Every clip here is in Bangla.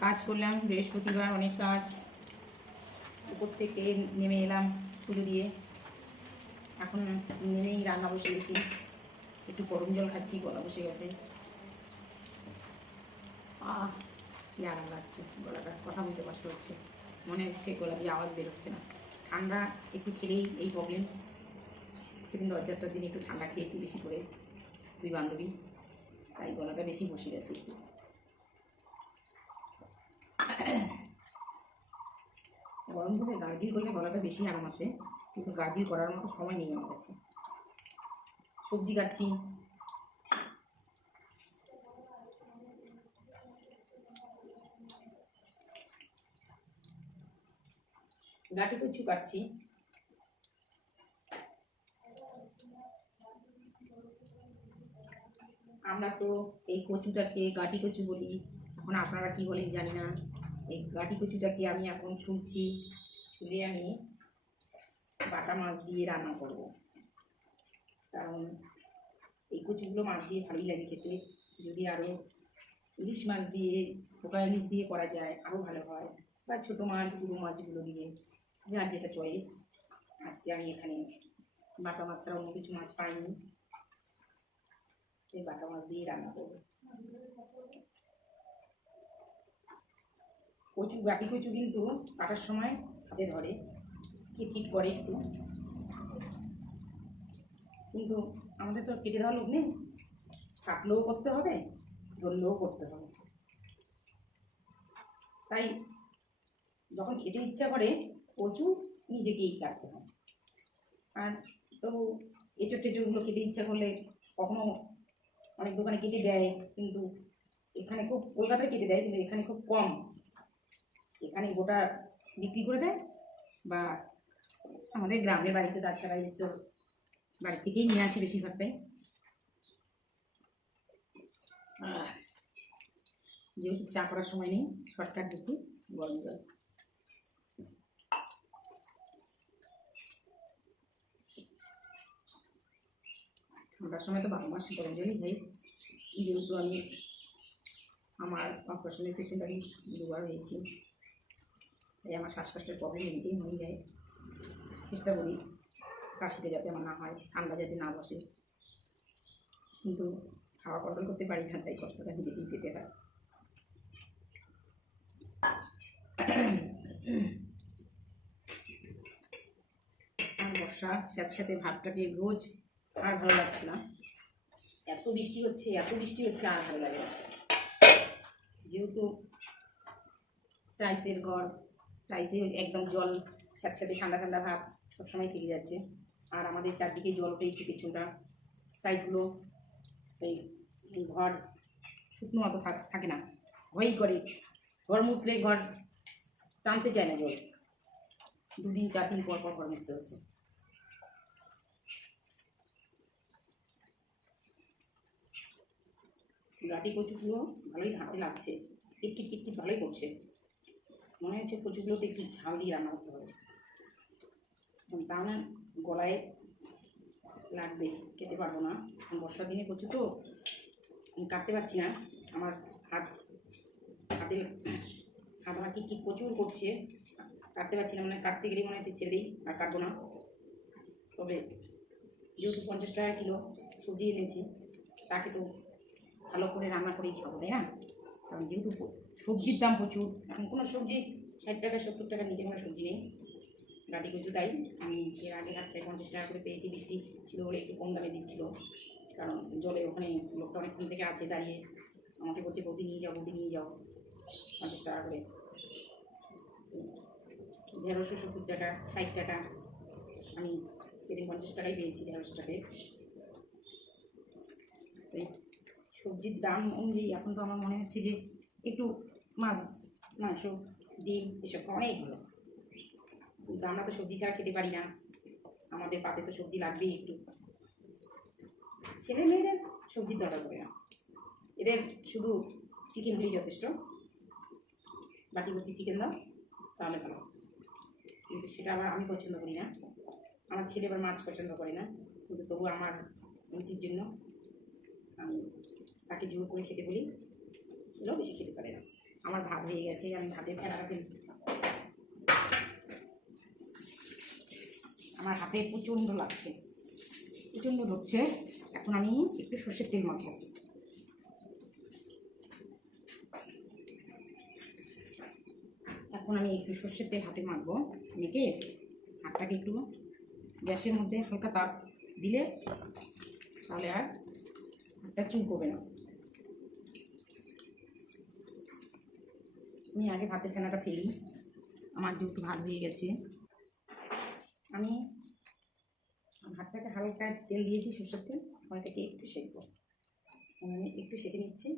কাজ করলাম, বৃহস্পতিবার অনেক কাজ। উপর থেকে নেমে এলাম পুজো দিয়ে। এখন নেমেই রান্না বসে গেছি। একটু গরম জল খাচ্ছি, গলা বসে গেছে। আহ আরাম লাগছে, গলাটা কথা বলতে কষ্ট হচ্ছে। মনে হচ্ছে গলা দিয়ে আওয়াজ বেরোচ্ছে না। ঠান্ডা একটু খেলেই এই প্রবলেম সেদিন রথযাত্রার দিন একটু ঠান্ডা খেয়েছি বেশি করে, দুই বান্ধবী। তাই গলাটা বেশি বসে গেছে একটু। গরম ধরে গার্গিল করলে গলাটা বেশি আরাম আসে, কিন্তু গার্গিল করার মতো সময় নেই আমার কাছে। সবজি কাটছি। গাটি কচু কাটছি। আমরা তো এই কচুটাকে গাটি কচু বলি, এখন আপনারা কি বলেন জানি না। এই গাটি কচুটাকে আমি এখন ছুলছি ছুলে আমি বাটা মাছ দিয়ে রান্না করব। কারণ এই কচুগুলো মাছ দিয়ে ভালোই লাগে খেতে। যদি আরও ইলিশ মাছ দিয়ে পোকা ইলিশ দিয়ে করা যায় আরও ভালো হয়। বা ছোটো মাছ, গুঁড়ো মাছগুলো দিয়ে, যার যেটা চয়েস আজকে আমি এখানে বাটা মাছ ছাড়া অন্য কিছু মাছ পাইনি। সেই বাটা মাছ দিয়ে রান্না করব। কচু, বাকি কচু কিন্তু কাটার সময় হাতে ধরে কিট করে একটু। কিন্তু আমাদের তো কেটে দেওয়া লোক নেই। কাটলেও করতে হবে, ধরলেও করতে হবে। তাই যখন খেতে ইচ্ছা করে প্রচুর নিজেকেই কাটতে হয়। আর তো এঁচড় টেচড়গুলো খেতে ইচ্ছা করলে কখনো অনেক দোকানে কেটে দেয়, কিন্তু এখানে খুব কলকাতায় কেটে দেয়, কিন্তু এখানে খুব কম। এখানে গোটা বিক্রি করে দেয় বা আমাদের গ্রামের বাড়িতে তাছাড়া এঁচড় বাড়ি থেকেই নিয়ে আসি বেশিরভাগটাই। যেহেতু চা করার সময় নেই শর্টকাট দেখি গরম জল ঠান্ডার সময় তো বারো মাস গরম জলই খাই যেহেতু আমি আমার অপারেশনের পেশেন্ট আমি দুবার হয়েছি। তাই আমার শ্বাসকষ্টের প্রবলেম এমনিতেই হয়ে যায়। চেষ্টা করি কাশিটা যাতে আমার না হয়, ঠান্ডা যাতে না বসে। কিন্তু খাওয়া কন্ট্রোল করতে পারি না, তাই কষ্টটা নিজেকেই পেতে হয়। আর বর্ষা, সাথে সাথে ভাতটাকে রোজ আর ভালো লাগছে না। এত বৃষ্টি হচ্ছে, এত বৃষ্টি হচ্ছে, আর ভালো লাগে না। যেহেতু টাইসের ঘর টাইসে একদম জল সাথে সাথে ঠান্ডা ঠান্ডা ভাব সবসময় থেকে যাচ্ছে। আর আমাদের চারদিকে জল ওঠে একটু পিছনটা সাইডগুলো এই ঘর শুকনো মতো থাকে না। ভয়ই করে। ঘর মুছলে ঘর টানতে চায় না জল। দুদিন চার দিন পর পর ঘর মুছতে হচ্ছে। গাটি কচুগুলো ভালোই হাতে লাগছে। কিটকিট কিটকিট ভালোই করছে। মনে হচ্ছে কচুগুলোতে একটু ঝাল দিয়ে রান্না করতে হবে। তা না, গলায় লাগবে, খেতে পারব না। বর্ষার দিনে কচু তো কাটতে পারছি না। আমার হাত, হাতে, হাত আমার কি প্রচুর করছে। কাটতে পারছি না মানে কাটতে গেলেই মনে হচ্ছে ছেড়েই আর কাটবো না। তবে যেহেতু পঞ্চাশ টাকা কিলো সবজি এনেছি, তাকে তো ভালো করে রান্না করেই খাব, তাই না? কারণ যেহেতু সবজির দাম প্রচুর। কোনো সবজি, ষাট টাকা, সত্তর টাকা, নিচে কোনো সবজি নেই। গাটি কচু তাই। আমি এর আগে হাটটায় পঞ্চাশ টাকা করে পেয়েছি, বৃষ্টি ছিল বলে একটু কম দামে দিচ্ছিল। কারণ জলে ওখানে লোকটা অনেকক্ষণ থেকে আছে দাঁড়িয়ে। আমাকে বলছে, বৌদি নিয়ে যাও, বৌদি নিয়ে যাও। পঞ্চাশ টাকা করে। ঢেঁড়শো সত্তর টাকা, ষাট টাকা। আমি সেদিন পঞ্চাশ টাকাই পেয়েছি ঢেঁড়শটাকে তো সবজির দাম অনুযায়ী এখন তো আমার মনে হচ্ছে যে একটু মাছ মাংস ডিম, এসব অনেক ভালো কিন্তু আমরা তো সবজি ছাড়া খেতে পারি না। আমাদের পাতে তো সবজি লাগবেই একটু। ছেলে মেয়েদের সবজির দরকার করে না। এদের শুধু চিকেন হলেই যথেষ্ট। বাটি ভর্তি চিকেন দাও, তাহলে ভালো। কিন্তু সেটা আবার আমি পছন্দ করি না। আমার ছেলে আবার মাছ পছন্দ করে না। কিন্তু তবু আমার রুচির জন্য আমি তাকে জোর করে খেতে বলি। সেটাও বেশি খেতে পারে না। আমার ভাত হয়ে গেছে আমি ফেনাটা ফেলি আমার হাতে প্রচণ্ড লাগছে, প্রচণ্ড ধরছে। এখন আমি একটু সর্ষের তেল মাখবো। এখন আমি একটু সর্ষের তেল হাতে মাখবো, মেখে হাতটাকে একটু গ্যাসের মধ্যে হালকা তাপ দিলে তাহলে আর হাতটা চুলকবে না। আমি আগে ভাতের ফেনাটা ফেলি আমার যেহেতু ভাত হয়ে গেছে। আমি ভাতটাকে হালকা তেল দিয়েছি সর্ষের তেল। ওইটাকে একটু সেঁকবো। আমি একটু সেঁকে নিচ্ছি।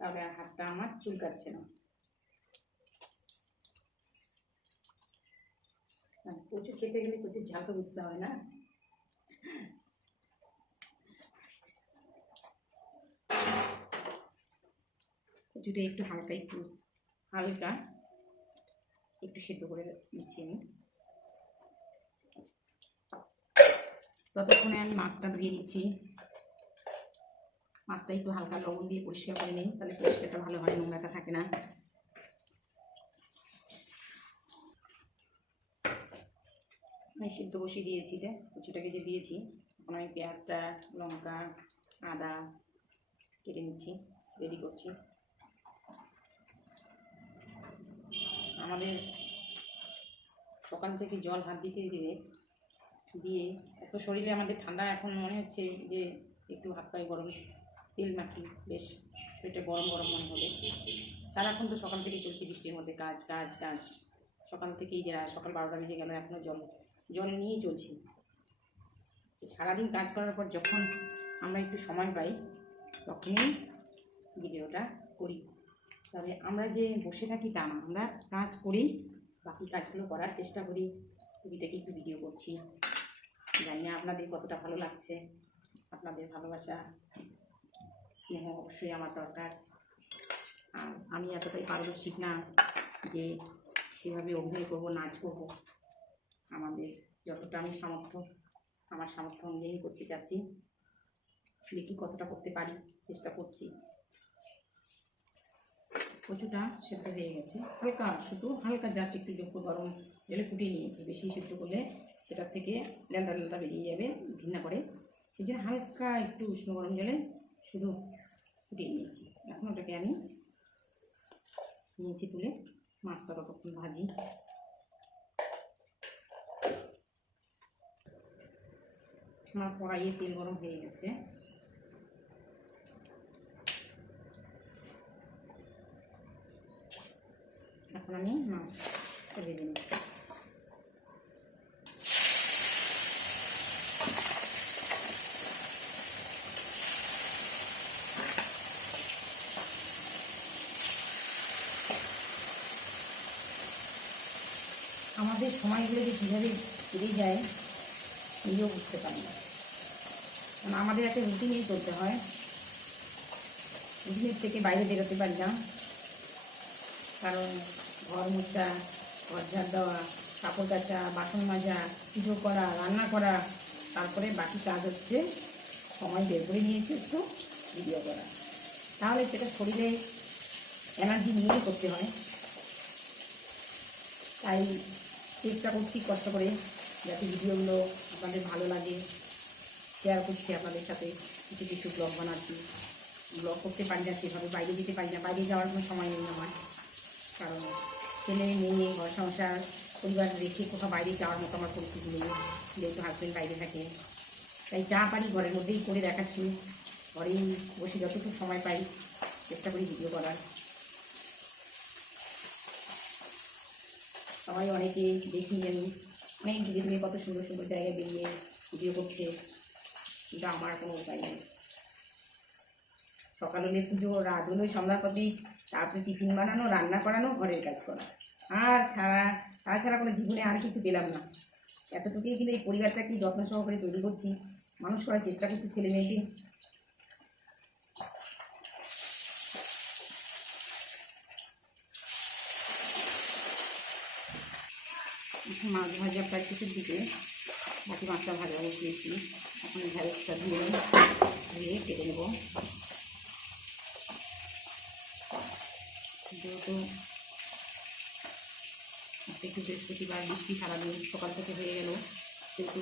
তাহলে হাতটা আমার চুলকাচ্ছে না। প্রচুর খেতে গেলে প্রচুর তো বুঝতে হয় না। কচুটা একটু হালকা একটু হালকা একটু সেদ্ধ করে নিচ্ছি আমি ততক্ষণে আমি মাছটা ধুয়ে নিচ্ছি। মাছটা একটু হালকা লবণ দিয়ে পরিষ্কার করে নিই, তাহলে পরিষ্কারটা ভালো হয়, নোংরাটা থাকে না। আমি সিদ্ধ বসিয়ে দিয়েছি রে কচুটাকে যে দিয়েছি। এখন আমি পেঁয়াজটা, লঙ্কা, আদা কেটে নিচ্ছি রেডি করছি। আমাদের সকাল থেকে জল হাত দিতে দিলে, দিয়ে এত শরীরে আমাদের ঠান্ডা এখন মনে হচ্ছে যে একটু হাত পায়ে গরম তেল মাখি, বেশ পেটে গরম গরম মনে হবে। সারাক্ষণ তো সকাল থেকে চলছে বৃষ্টির মধ্যে, কাজ কাজ কাজ। সকাল থেকেই যে রা- সকাল বারোটা বেজে গেল এখনও জল জল নিয়েই চলছি। সারাদিন কাজ করার পর যখন আমরা একটু সময় পাই, তখনই ভিডিওটা করি। তবে আমরা যে বসে থাকি তা না, আমরা কাজ করি, বাকি কাজগুলো করার চেষ্টা করি। ছবিটাকে একটু ভিডিও করছি। জানি না আপনাদের কতটা ভালো লাগছে, আপনাদের ভালোবাসা, স্নেহ অবশ্যই আমার দরকার। আর আমি এতটাই পারদর্শিক না যে সেভাবে অভিনয় করব, নাচ করব। আমাদের যতটা আমি সামর্থ্য, আমার সামর্থ্য অনুযায়ী করতে চাচ্ছি। দেখি কতটা করতে পারি, চেষ্টা করছি। কচুটা সেদ্ধ হয়ে গেছে। হালকা শুধু হালকা জাস্ট একটু যোগ্য গরম জলে ফুটিয়ে নিয়েছি, বেশি সেদ্ধ করলে সেটার থেকে লেলদা লেলদা বেরিয়ে যাবে ঘৃণা করে সেই জন্য হালকা একটু উষ্ণ গরম জলে শুধু ফুটিয়ে নিয়েছি। এখন ওটাকে আমি নিয়েছি তুলে মাছটা ততক্ষণ ভাজি। আমার কড়াইয়ে তেল গরম হয়ে গেছে। এখন আমি মাছ ভেজে নিচ্ছি আমাদের সময়গুলো যে কীভাবে কেটে যায় নিজেও বুঝতে পারি না। কারণ আমাদের একটা রুটিনেই চলতে হয়। রুটিনের থেকে বাইরে বেরোতে পারি না। কারণ ঘর মোছা ঘর ঝাড় দেওয়া, কাপড় কাচা, বাসন মাজা, পুজো করা, রান্না করা। তারপরে বাকি কাজ হচ্ছে সময় বের করে নিয়েছি একটু ভিডিও করা। তাহলে সেটা শরীরে এনার্জি নিয়েই করতে হয়। তাই চেষ্টা করছি কষ্ট করে যাতে ভিডিওগুলো আপনাদের ভালো লাগে শেয়ার করছি আপনাদের সাথে। কিছু কিছু ব্লগ বানাচ্ছি। ব্লগ করতে পারি না সেভাবে, বাইরে যেতে পারি না। বাইরে যাওয়ার কোনো সময় নেই আমার। কারণ ছেলে মেয়ে, ঘর সংসার, পরিবার রেখে কোথাও বাইরে যাওয়ার মতো আমার পরিস্থিতি নেই। যেহেতু হাজব্যান্ড বাইরে থাকে, তাই যা পারি ঘরের মধ্যেই করে দেখাচ্ছি। ঘরেই বসে যতটুকু সময় পাই চেষ্টা করি ভিডিও করার। সবাই অনেকে দেখি আমি, অনেক দূরে দূরে কত সুন্দর সুন্দর জায়গায় বেরিয়ে ভিডিও করছে, কিন্তু আমার কোনো উপায় নেই। সকাল হলে পুজো, রাত হলে সন্ধ্যাপতি তারপরে টিফিন বানানো, রান্না করানো, ঘরের কাজ করা। আর ছাড়া, তাছাড়া কোনো জীবনে আর কিছু পেলাম না। এতটুকুই কিন্তু এই পরিবারটাকে যত্ন সহকারে তৈরি করছি, মানুষ করার চেষ্টা করছি ছেলে মেয়েকে। মাছ ভাজা প্রায় শেষের দিকে। বাকি মাছটা ভাজা বসিয়েছি। এখন ঢ্যাঁড়সটা ধুয়ে ধুয়ে কেটে নেব। যেহেতু একটু বৃহস্পতিবার, বৃষ্টি সারাদিন, সকাল থেকে হয়ে গেল। সেহেতু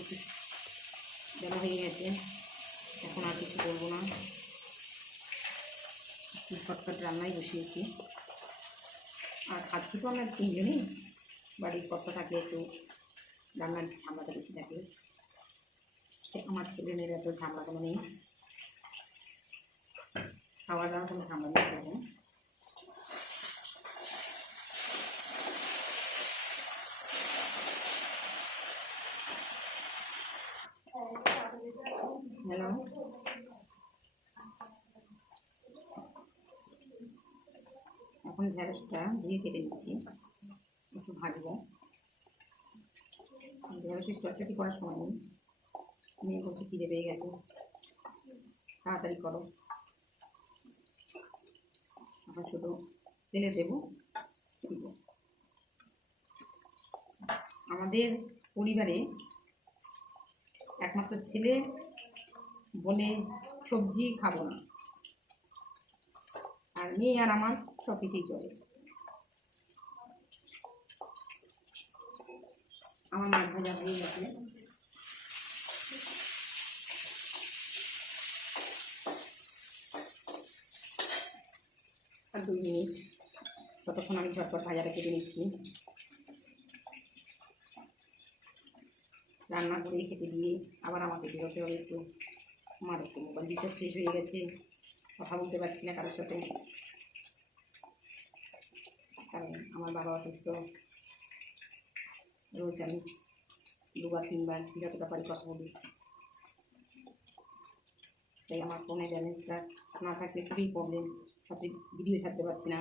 বেলা হয়ে গেছে, এখন আর কিছু করব না। ফটফট রান্নাই বসিয়েছি। আর খাচ্ছি তো আমরা তিনজনই। বাড়ির কর্তা থাকলে একটু, রান্নার ঝামেলাটা বেশি থাকে। সে আমার ছেলে মেয়েরা তো ঝামেলা কোনো নেই। খাওয়া দাওয়া কোনো ঝামেলা নেই ঢেঁড়সটা ধুয়ে কেটে নিচ্ছি। একটু ভাজবো। ঢেঁড়সের চটচটি করার সময় নেই। মেয়ে বলছে, খিদে পেয়ে গেছে। তাড়াতাড়ি করো। এখন শুধু তেলে দিব আমাদের পরিবারে একমাত্র ছেলে বলে সবজি খাব না। আর মেয়ে আর আমার সব কিছুই চলে। আমার মাছ ভাজা হয়ে গেছে। আর দুই মিনিট। ততক্ষণ আমি ঝটপট ভাজাটা কেটে নিচ্ছি। রান্না করে খেতে দিয়ে আবার আমাকে বেরোতে হবে একটু। আমার একটু মোবাইল রিচার্জ শেষ হয়ে গেছে। কথা বলতে পারছি না কারোর সাথে। কারণ আমার বাবা অসুস্থ। রোজ আমি দুবার, তিনবার যতটা পারি কথা বলি। তাই আমার ফোনে ব্যালেন্সটা না থাকলে খুবই প্রবলেম সাথে ভিডিও ছাড়তে পারছি না।